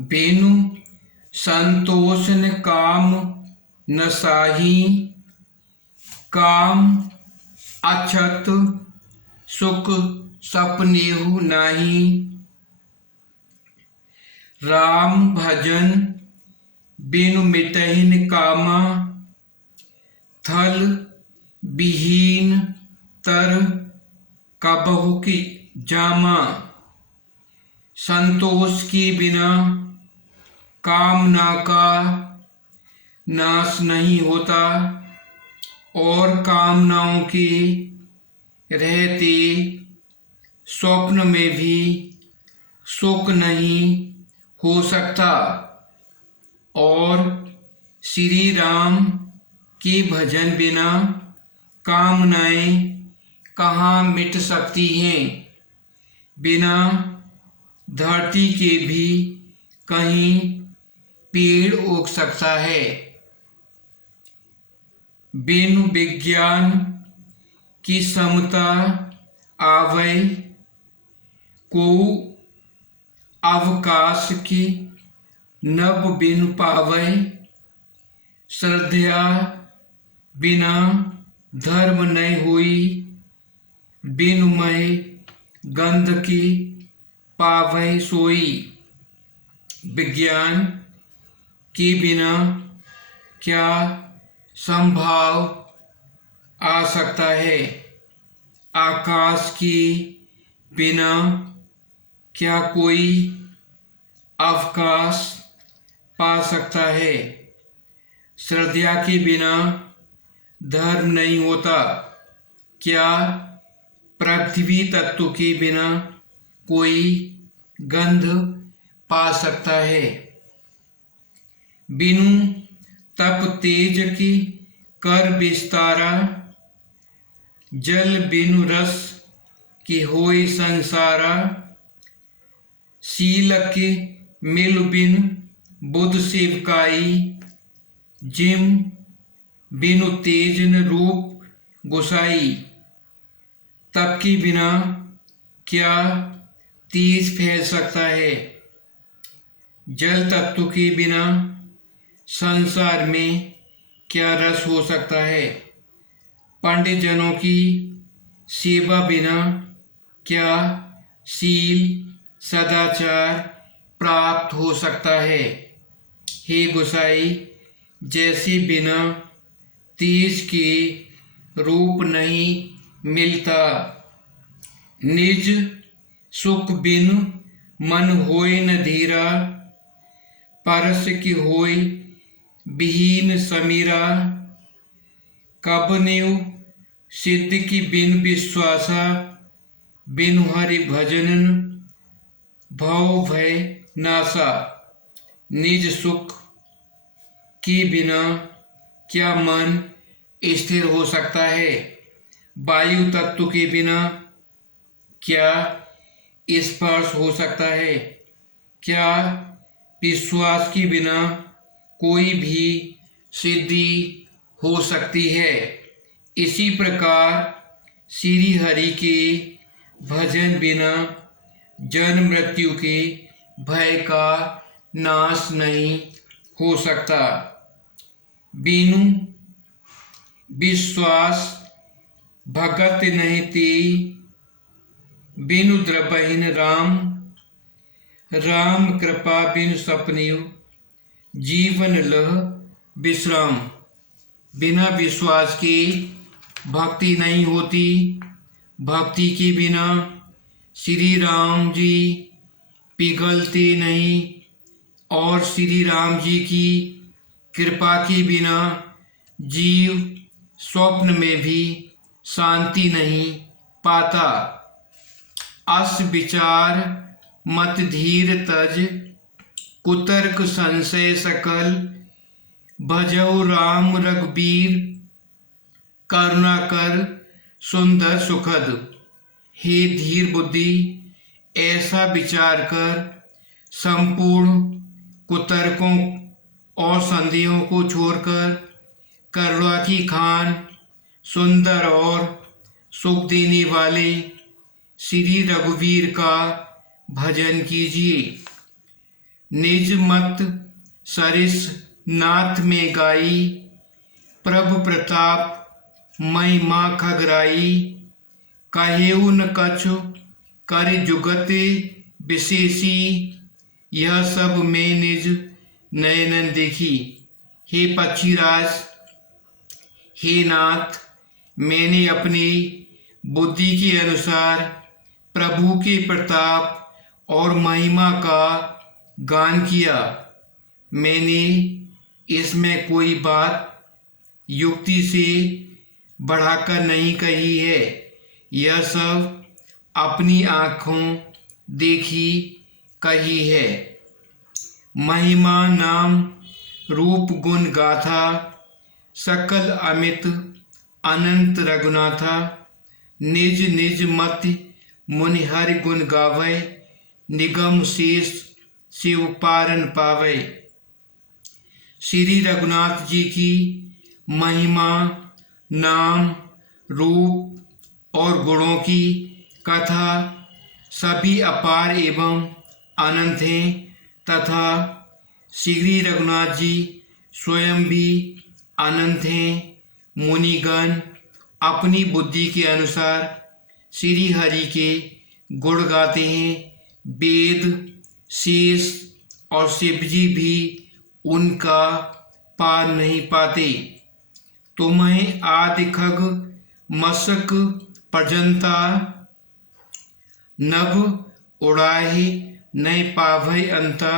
बिनु संतोषन काम न साही, काम अछत सुख सपनेहु नाही। राम भजन बिनु मिटहिन कामा, थल विहीन तर कबहु की जामा। संतोष के बिना कामना का नाश नहीं होता, और कामनाओं के रहते स्वप्न में भी सुख नहीं हो सकता। और श्री राम के भजन बिना कामनाएं कहाँ मिट सकती हैं। बिना धरती के भी कहीं पेड़ उग सकता है। बिनु विज्ञान की समता आवे, को अवकाश की नभ बिनु पावे। श्रद्धा बिना धर्म नहीं हुई, बिनु मय गंध की पावे सोई। विज्ञान के बिना क्या संभाव आ सकता है। आकाश के बिना क्या कोई अवकाश पा सकता है। श्रद्धा के बिना धर्म नहीं होता। क्या पृथ्वी तत्व के बिना कोई गंध पा सकता है। बिनु तप तेज की कर विस्तारा, जल बिनु रस की होई संसारा। शील के मिल बिन बुध सेवकाई, जिम बिनु तेज न रूप गुसाई। तप के बिना क्या तेज फैल सकता है। जल तत्व के बिना संसार में क्या रस हो सकता है। पंडित जनों की सेवा बिना क्या शील सदाचार प्राप्त हो सकता है। हे गोसाई, जैसे बिना तेज के रूप नहीं मिलता, निज सुख बिनु मन होय न धीरा। परस की होय विहीन समीरा, कबनेउ सिद्ध की बिन विश्वासा। बिनु हरि भजन भव भय नासा। निज सुख के बिना क्या मन स्थिर हो सकता है। वायु तत्व के बिना क्या स्पर्श हो सकता है। क्या विश्वास के बिना कोई भी सिद्धि हो सकती है। इसी प्रकार श्री हरि के भजन बिना जन्म मृत्यु के भय का नाश नहीं हो सकता। बिनु विश्वास भगत नहीं ते, बिनु द्रवहीन राम। राम कृपा बिनु सपनेउ, जीवन लह विश्राम। बिना विश्वास के भक्ति नहीं होती। भक्ति के बिना श्री राम जी पिघलते नहीं, और श्री राम जी की कृपा के बिना जीव स्वप्न में भी शांति नहीं पाता। अस विचार मत धीर तज, कुतर्क संशय सकल। भजौ राम रघुबीर, करुणा कर सुंदर सुखद। हे धीर बुद्धि, ऐसा विचार कर संपूर्ण कुतर्कों और संदेहों को छोड़कर करुणा की खान, सुंदर और सुख देने वाले श्री रघुवीर का भजन कीजिए। निज मत सरिस नाथ में गाई, प्रभु प्रताप महिमा खगराई, कहेउ न कछु कर जुगत विशेषी, यह सब मैं निज नयनन देखी। हे पक्षीराज, हे नाथ, मैंने अपनी बुद्धि के अनुसार प्रभु के प्रताप और महिमा का गान किया। मैंने इसमें कोई बात युक्ति से बढ़ाकर नहीं कही है, यह सब अपनी आँखों देखी कही है। महिमा नाम रूप गुण गाथा, सकल अमित अनंत रघुनाथा, निज निज मत मुनि हरि गुण गावे, निगम शेष शिव पारन पावे। श्री रघुनाथ जी की महिमा, नाम, रूप और गुणों की कथा सभी अपार एवं अनंत हैं तथा श्री रघुनाथ जी स्वयं भी अनंत हैं। मुनिगण अपनी बुद्धि के अनुसार श्री हरि के गुण गाते हैं। वेद, शेष और शिव जी भी उनका पार नहीं पाते। तुम्हें आदि खग मशक पर्जंता, नभ उड़ाहे नय पावै अंता,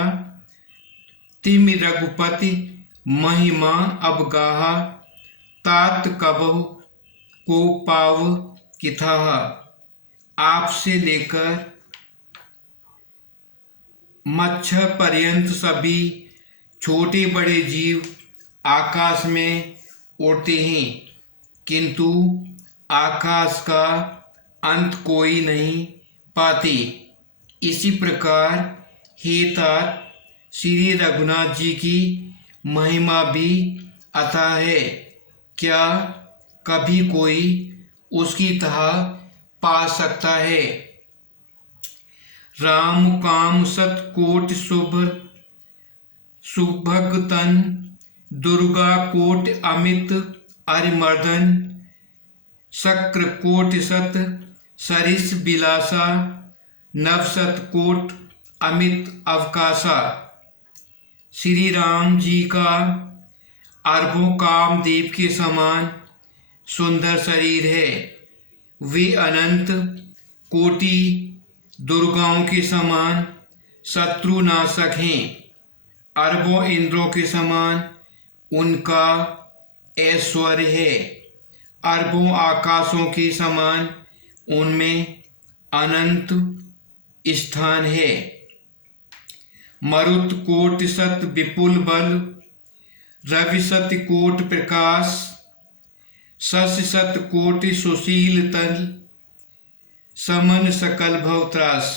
तिम रघुपति महिमा अब गाहा, तात कबहु को पाव किथाहा। आपसे लेकर मच्छर पर्यंत सभी छोटे बड़े जीव आकाश में उड़ते हैं, किंतु आकाश का अंत कोई नहीं पाते। इसी प्रकार हे तात, श्री रघुनाथ जी की महिमा भी अथाह है। क्या कभी कोई उसकी तहा पा सकता है? राम काम सत कोट शुभ सुभग तन, दुर्गा कोट अमित अरिमर्दन, शक्र कोट सत सरिस बिलासा, नवशत कोट अमित अवकाशा। श्री राम जी का अरबों कामदेव के समान सुंदर शरीर है। वे अनंत कोटि दुर्गाओं के समान शत्रुनाशक हैं। अरबों इंद्रों के समान उनका ऐश्वर्य है। अरबों आकाशों के समान उनमें अनंत स्थान है। मरुत कोटि सत विपुल बल, रवि सत कोटि प्रकाश, शशि सत कोटि सुशील तल, समन सकल भवत्रास।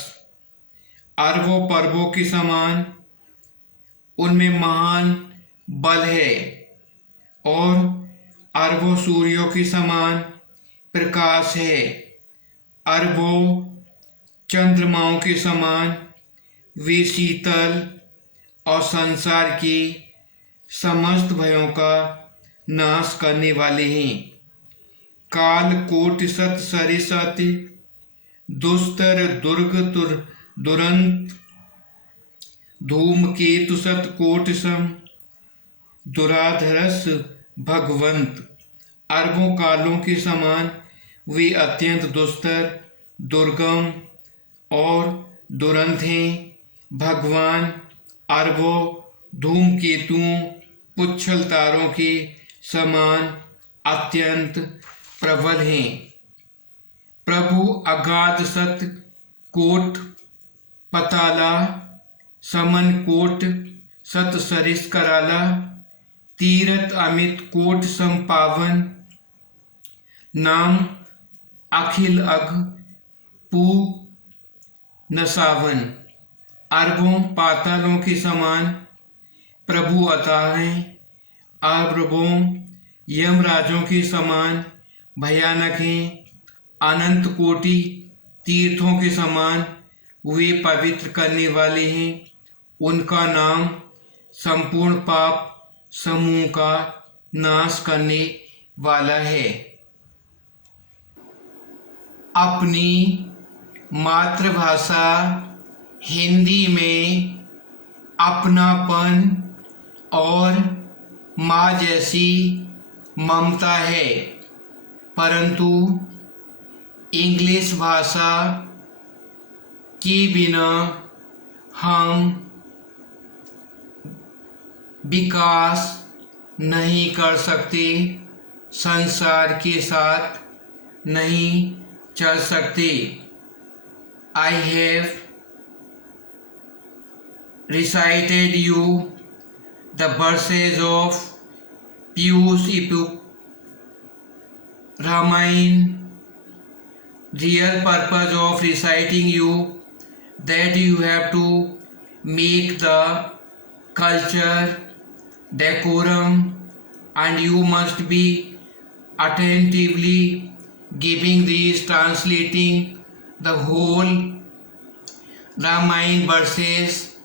अरबों पर्वों के समान उनमें महान बल है और अरबों सूर्यों के समान प्रकाश है। अरबों चंद्रमाओं के समान वे शीतल और संसार के समस्त भयों का नाश करने वाले हैं। काल कोटि सत सरिसति, दुस्तर दुर्ग दुरंत, धूमकेतु सत कोटि सम, दुराधरस भगवंत। अरबों कालों के समान वे अत्यंत दुस्तर, दुर्गम और दुरंत हैं। भगवान अरबों धूमकेतुओं, पुच्छल तारों के समान अत्यंत प्रबल हैं। प्रभु अगाध सत कोट पताला, समन कोट सत सरिस कराला, तीरथ अमित कोट संपावन, नाम अखिल अघ पू नसावन। अरबों पातालों के समान प्रभु अथाह हैं। अरबों यमराजों के समान भयानक हैं। अनंत कोटि तीर्थों के समान वे पवित्र करने वाले हैं उनका नाम संपूर्ण पाप समूह का नाश करने वाला है। अपनी मातृभाषा हिंदी में अपनापन और माँ जैसी ममता है, परंतु इंग्लिश भाषा के बिना हम विकास नहीं कर सकते, संसार के साथ नहीं चल सकते। I have recited you the verses of Piyush Epuk Ramayana. Real purpose of reciting you that you have to make the culture decorum, and you must be attentively giving these, translating the whole Ramayana verses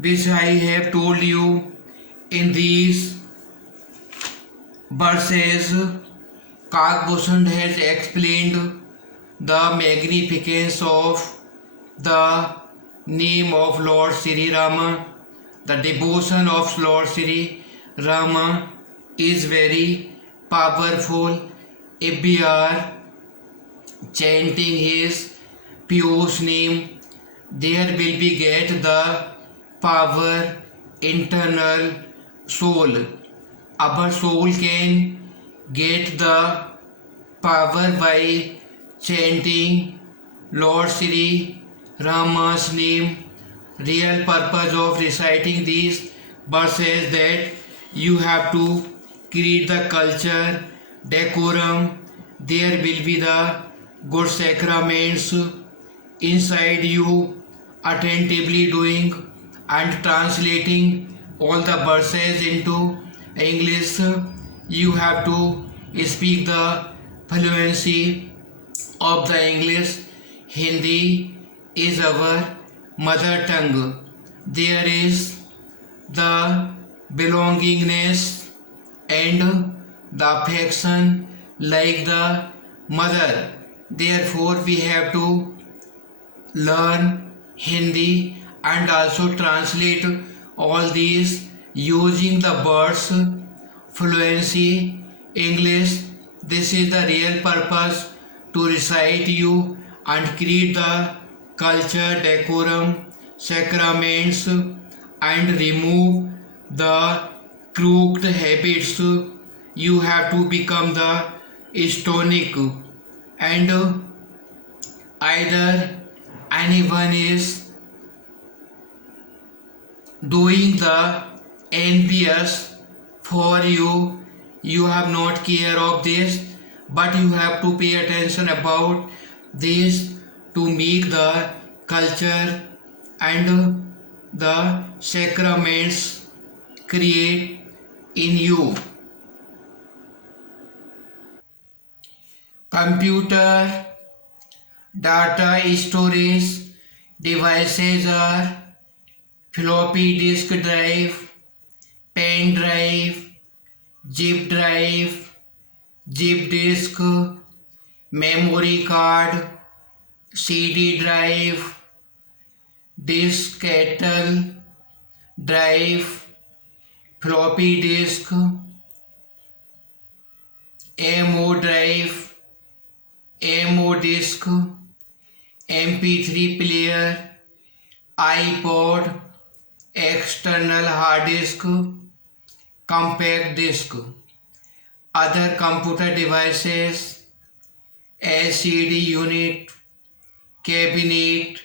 which I have told you. In these verses, Kakbhushan has explained the magnificence of the name of Lord Sri Rama. The devotion of Lord Sri Rama is very powerful. If we are chanting his pure name, there will be get the power internal soul. Our soul can get the power by chanting Lord Sri Rama's name. Real purpose of reciting these verses that you have to create the culture, decorum. There will be the good sacraments inside you, attentively doing and translating all the verses into English. You have to speak the fluency of the English. Hindi is our mother tongue. There is the belongingness and the affection like the mother. Therefore, we have to learn Hindi and also translate all these using the words fluency English. This is the real purpose to recite you and create the culture, decorum, sacraments, and remove the crooked habits. You have to become the stonic, and either anyone is doing the envious for you, you have not care of this, but you have to pay attention about this to make the culture and the sacraments create in you. Computer data storage devices are floppy disk drive, pen drive, zip disk, memory card, CD drive, diskette drive, floppy disk, MO drive, MO disk, MP3 player, iPod, external hard disk, compact disk. Other computer devices, LCD unit, cabinet,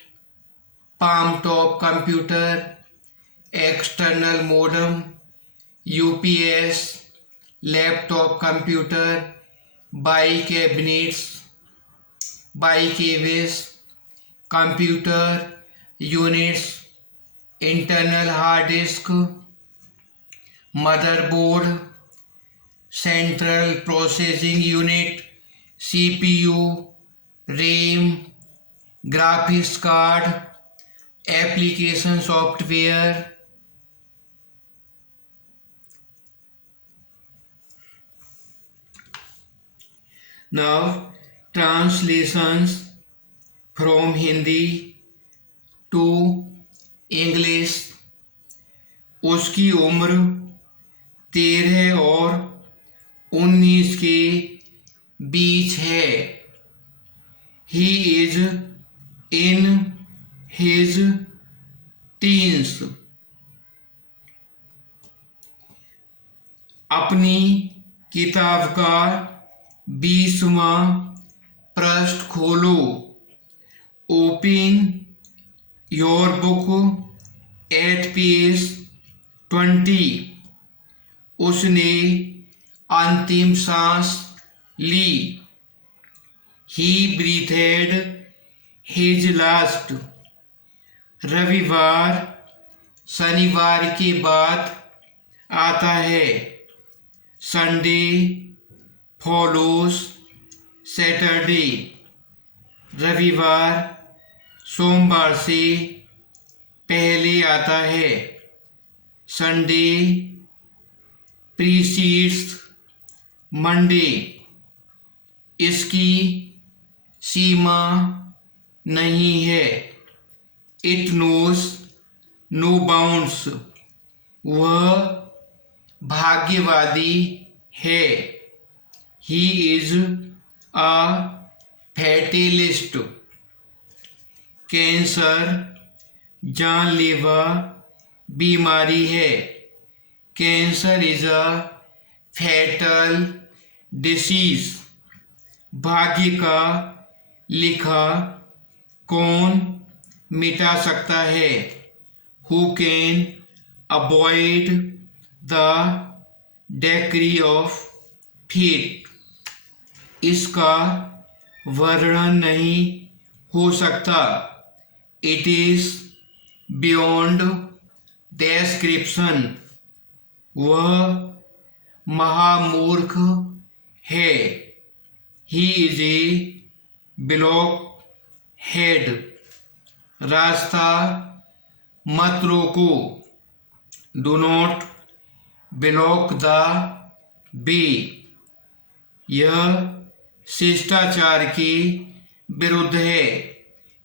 palm top computer, external modem, UPS, laptop computer, bicabinets, bicables, computer units, internal hard disk, motherboard, central processing unit, CPU, RAM, graphics card, application software, now translations from Hindi to English. उसकी उम्र 13 और 19 के बीच है. He is in his teens. अपनी किताब का 20वां पृष्ठ खोलो. Open your book at page 20. उसने अंतिम सांस ली. He breathed his last. रविवार शनिवार के बाद आता है. Sunday follows Saturday. रविवार सोमवार से पहले आता है. Sunday precedes Monday. इसकी सीमा नहीं है. It knows no bounds. वह भाग्यवादी है. He is a fatalist. Cancer जानलेवा बीमारी है. Cancer is a fatal disease. भाग्य का लिखा कौन मिटा सकता है? Who can avoid the decree of fate? इसका वर्णन नहीं हो सकता. It is beyond description. वह महामूर्ख है. He is a blockhead. रास्ता मत रोको. Do not block the way. यह शिष्टाचार के विरुद्ध है.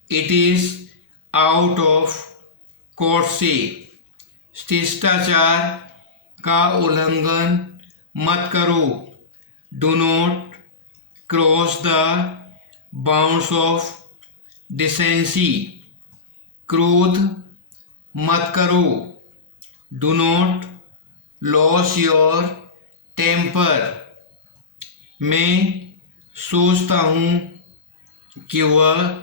It is out of course. शिष्टाचार का उल्लंघन मत करो. Do not cross the bounds of decency. क्रोध मत करो. Do not lose your temper. मैं सोचता हूँ कि वह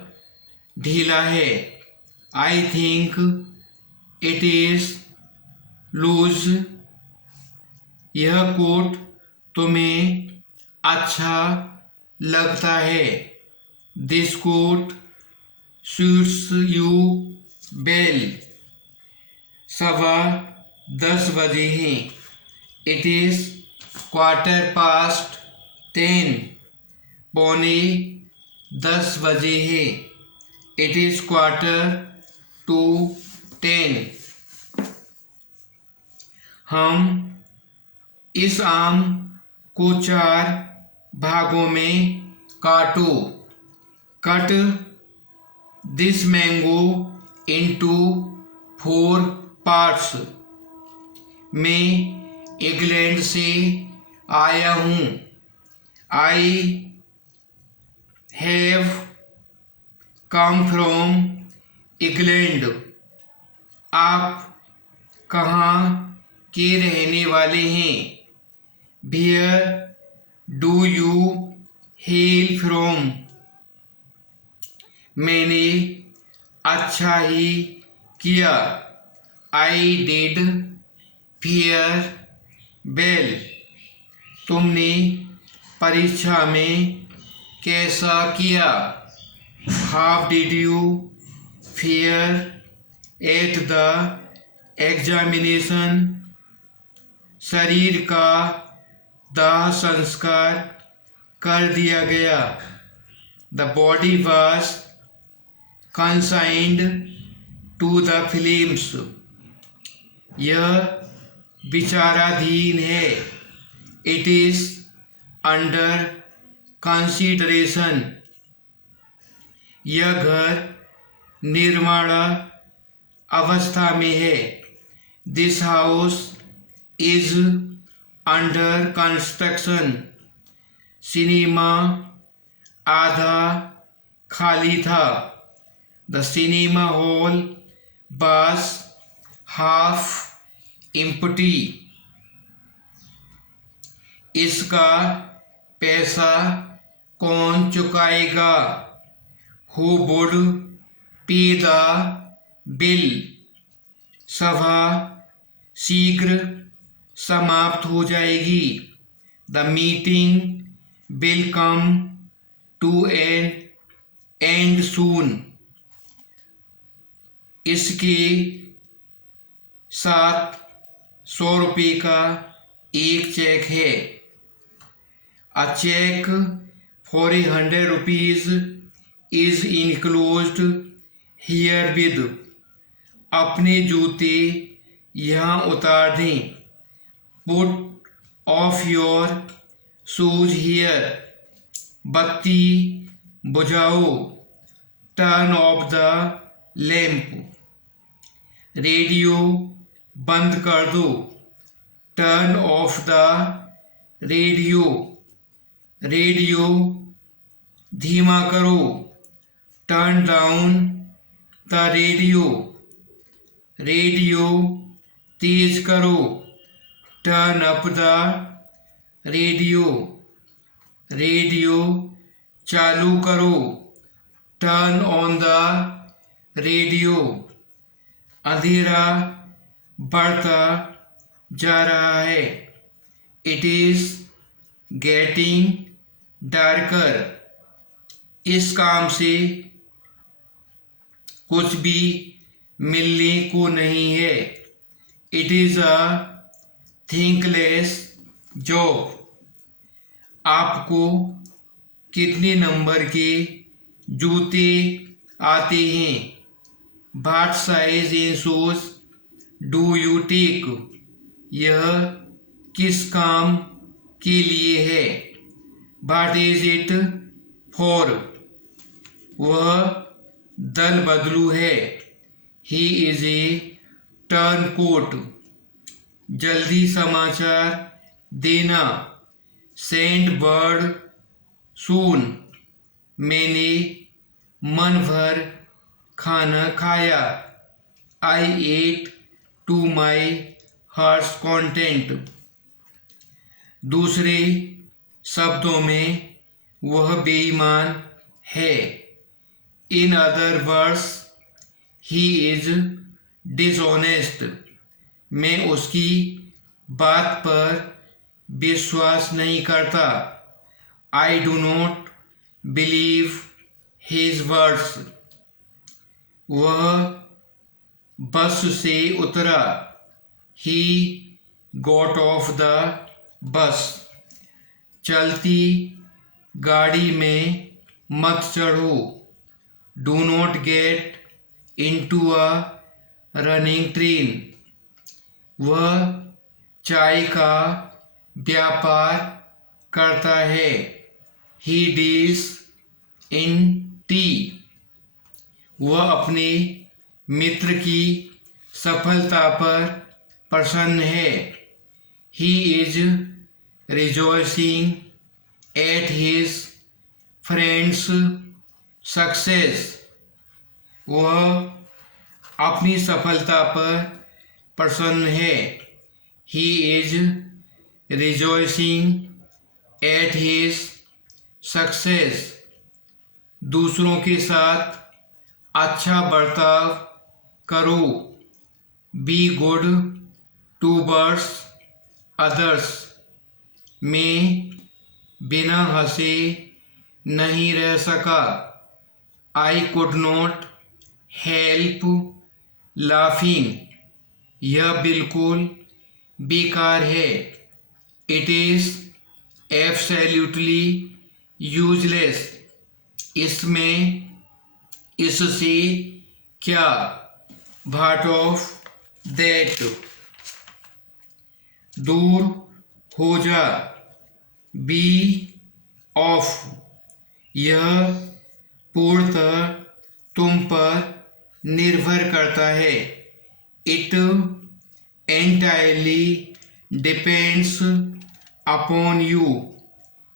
ढीला है. I think it is loose. यह कोट तुम्हें अच्छा लगता है. This coat suits you well. 10:15 बजे हैं. It is 10:15. 9:45 बजे हैं. It is 9:45. हम इस आम को 4 भागों में काटो. Cut this mango into 4 parts. मैं इंग्लैंड से आया हूँ. I have come from England. आप कहाँ के रहने वाले हैं? Where do you hail from? मैंने अच्छा ही किया. I did fare well. तुमने परीक्षा में कैसा किया? How did you fare at the examination? शरीर का दाह संस्कार कर दिया गया. The body was consigned to the films. यह विचाराधीन है. It is under consideration. यह घर निर्माण अवस्था में है. This house is under construction. Cinema आधा खाली था. The cinema hall was half empty. इसका पैसा कौन चुकाएगा? Who would pay the bill? सभा शीघ्र समाप्त हो जाएगी. The meeting will come to an end soon. इसके साथ 100 रुपये का एक चेक है. A check for 100 rupees is enclosed herewith. अपने जूते यहाँ उतार दें. Put off your shoes here. बत्ती बुझाओ. Turn off the lamp. Radio बंद कर दो. Turn off the radio. Radio धीमा करो. Turn down the radio. Radio तेज करो. Turn up the radio. Radio चालू करो. Turn on the radio. अंधेरा बढ़ता जा रहा है. It is getting darker. इस काम से कुछ भी मिलने को नहीं है. It is a thankless job. आपको कितने नंबर के जूते आते हैं? What size in shoes do you take? यह किस काम के लिए है? What is it for? वह दल बदलू है. He is a turncoat. जल्दी समाचार देना. Send word soon. मैंने मन भर खाना खाया. I ate to my heart's content. दूसरे शब्दों में वह बेईमान है. In other words, he is dishonest. मैं उसकी बात पर विश्वास नहीं करता. I do not believe his words. वह बस से उतरा. He got off the bus. चलती गाड़ी में मत चढ़ो. Do not get into a running train. वह चाय का व्यापार करता है. He deals in tea. वह अपने मित्र की सफलता पर प्रसन्न है. He is rejoicing at his friend's success. वह अपनी सफलता पर प्रसन्न है. He is rejoicing at his success. दूसरों के साथ अच्छा बर्ताव करो. Be good towards others. मैं बिना हंसे नहीं रह सका. I could not help laughing. यह बिल्कुल बेकार है. It is absolutely useless. इससे क्या? भाट ऑफ दैट, दूर हो जा, बी ऑफ, यह पूर्णतः तुम पर निर्भर करता है, it entirely depends upon you,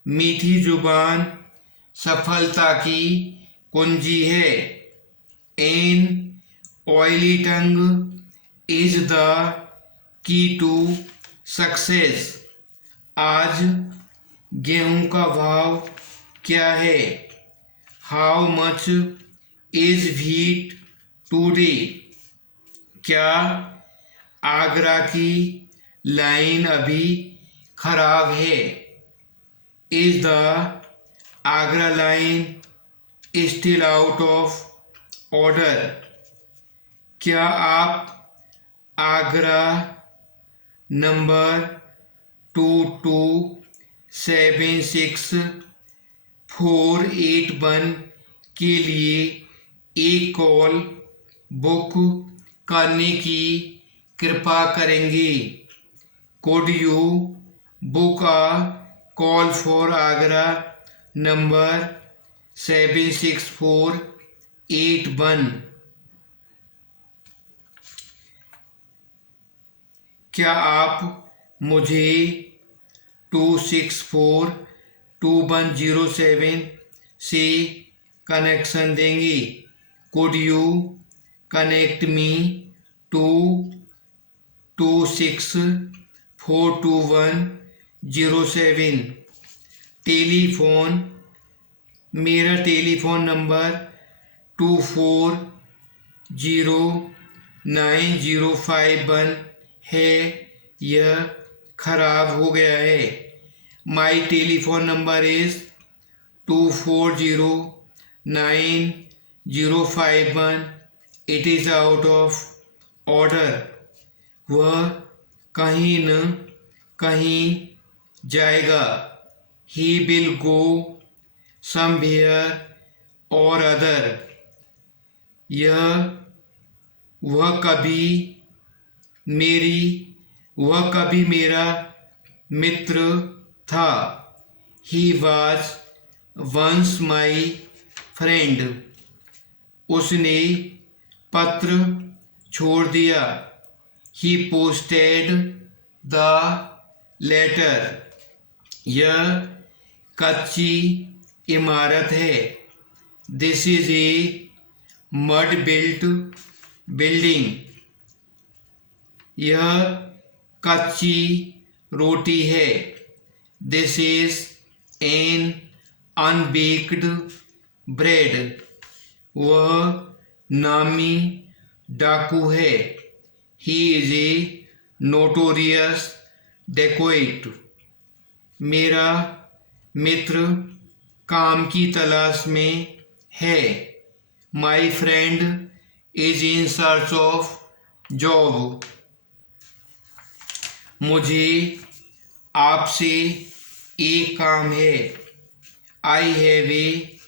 मीठी जुबान सफलता की कुंजी है, an oily tongue is the key to success, आज गेहूं का भाव क्या है, how much is wheat today, क्या आगरा की लाइन अभी खराब है, is the Agra line still out of order, क्या आप आगरा नंबर 2276481 के लिए एक कॉल बुक करने की कृपा करेंगे, could you book a call for Agra number 76481, क्या आप मुझे 2642107 से कनेक्शन देंगे, could you connect me to 2642107, telephone, मेरा टेलीफोन नंबर 240951 है, यह खराब हो गया है, my telephone number is 240951, it is out of order, वह कहीं न कहीं जाएगा, he will go somewhere or other, वह कभी मेरा मित्र था, he was once my friend, उसने पत्र छोड़ दिया, ही पोस्टेड द लेटर, यह कच्ची इमारत है, this is a mud built building, यह कच्ची रोटी है, दिस इज एन अनबेक्ड ब्रेड, वह नामी डाकू है, he is a notorious dacoit, मेरा मित्र काम की तलाश में है, my friend is in search of job, मुझे आपसे एक काम है, I have a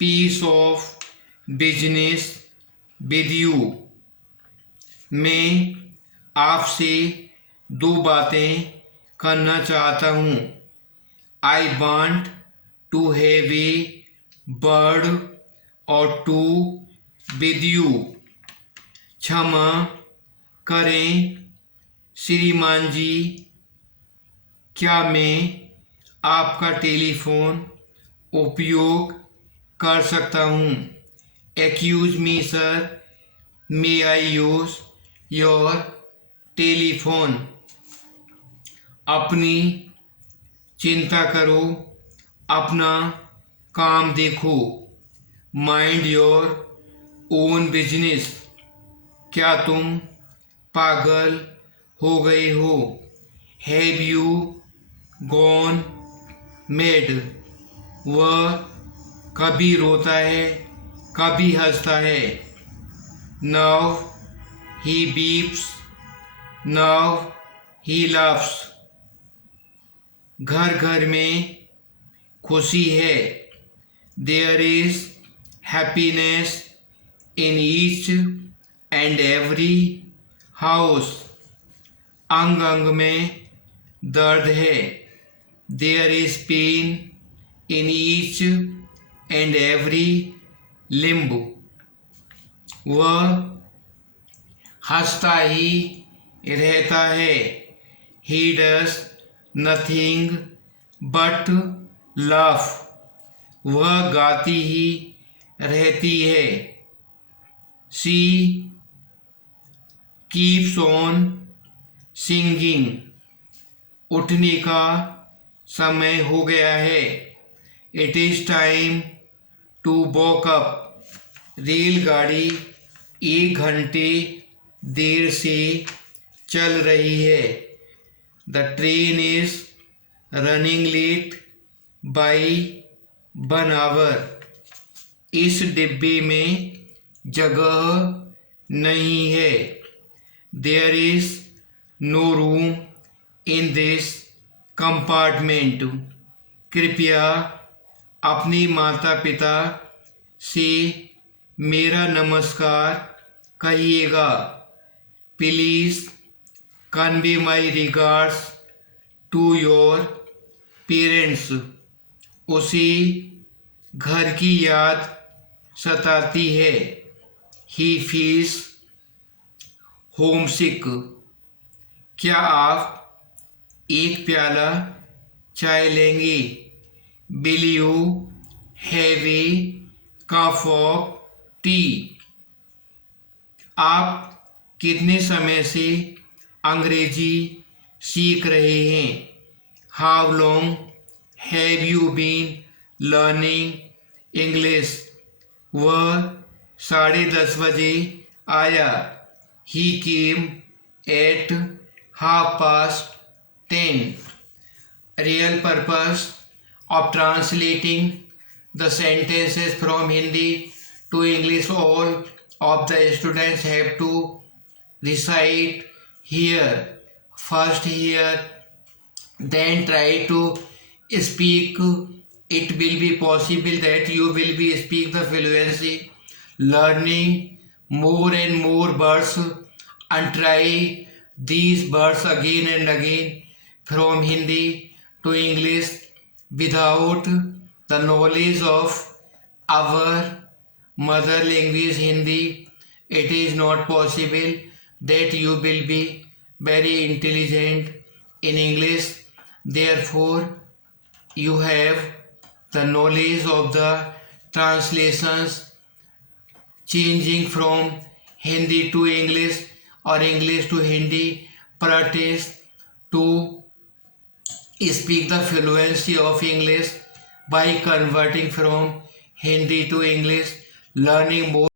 piece of business with you, मैं आपसे दो बातें करना चाहता हूँ, I want to have a word or two with you, क्षमा करें श्रीमान जी, क्या मैं आपका टेलीफोन उपयोग कर सकता हूँ, excuse me sir, may I use your telephone, अपनी चिंता करो, अपना काम देखो, माइंड योर ओन बिजनेस, क्या तुम पागल हो गए हो, हैव यू गॉन मैड, वह कभी रोता है कभी हंसता है, now he weeps, now he laughs, घर घर में खुशी है, there is happiness in each and every house. अंग अंग में दर्द है. There is pain in each and every limb. वह हंसता ही रहता है. He does nothing but laugh. वह गाती ही रहती है. She keeps on singing. उठने का समय हो गया है. It is time to wake up. रेलगाड़ी 1 घंटे देर से चल रही है. The train is running late by 1 hour. इस डिब्बे में जगह नहीं है. There is no room in this compartment. कृपया अपने माता पिता से मेरा नमस्कार कहिएगा. Please convey my regards to your parents. उसे घर की याद सताती है. He feels homesick. क्या आप एक प्याला चाय लेंगे? Will you have a cup of tea? आप कितने समय से अंग्रेजी सीख रहे हैं? How long have you been learning English? वह 10:30 बजे आया. He came at 10:30. Real purpose of translating the sentences from Hindi to English. All of the students have to recite here. First hear, then try to speak. It will be possible that you will be speak the fluency, learning more and more words, and try these words again and again from Hindi to English. Without the knowledge of our mother language Hindi, it is not possible that you will be very intelligent in English. Therefore, you have the knowledge of the translations changing from Hindi to English or English to Hindi. Practice to speak the fluency of English by converting from Hindi to English, learning more